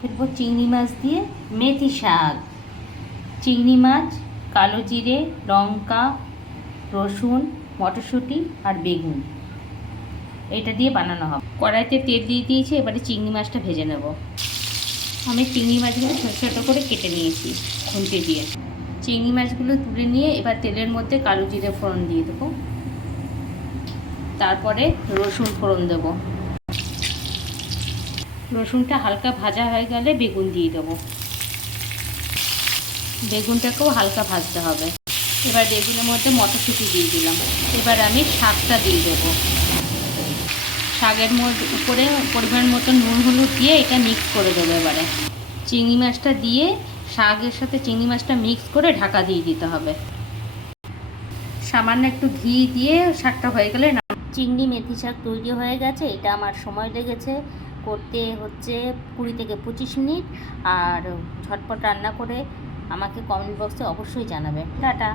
ফেলবো চিংড়ি মাছ দিয়ে মেথি শাক। চিংড়ি মাছ, কালো জিরে, লঙ্কা, রসুন, মটরশুঁটি আর বেগুন এটা দিয়ে বানানো হবে। কড়াইতে তেল দিয়ে দিয়েছি, এবারে চিংড়ি মাছটা ভেজে নেব। আমি চিংড়ি মাছগুলো ছোটো ছোটো করে কেটে নিয়েছি খুন্তি দিয়ে। চিংড়ি মাছগুলো তুলে নিয়ে এবার তেলের মধ্যে কালো জিরে ফোড়ন দিয়ে দেবো, তারপরে রসুন ফোড়ন দেব। রসুনটা হালকা ভাজা হয়ে গেলে বেগুন দিয়ে দেবো। বেগুনটাকেও হালকা ভাজতে হবে। এবার বেগুনের মধ্যে মটরশুঁটি দিয়ে দিলাম। এবার আমি শাকটা দিয়ে দেবো। শাকের মধ্যে উপরে পরিমাণ মতো নুন হলুদ দিয়ে এটা মিক্স করে দেবো। এবারে চিংড়ি মাছটা দিয়ে শাকের সাথে চিংড়ি মাছটা মিক্স করে ঢাকা দিয়ে দিতে হবে। সামান্য একটু ঘি দিয়ে শাকটা হয়ে গেলে না। চিংড়ি মেথি শাক তৈরি হয়ে গেছে। এটা আমার সময় লেগেছে করতে হচ্ছে 20 থেকে 25 মিনিট। আর ঝটপট রান্না করে আমাকে কমেন্ট বক্সে অবশ্যই জানাবে। টাটা।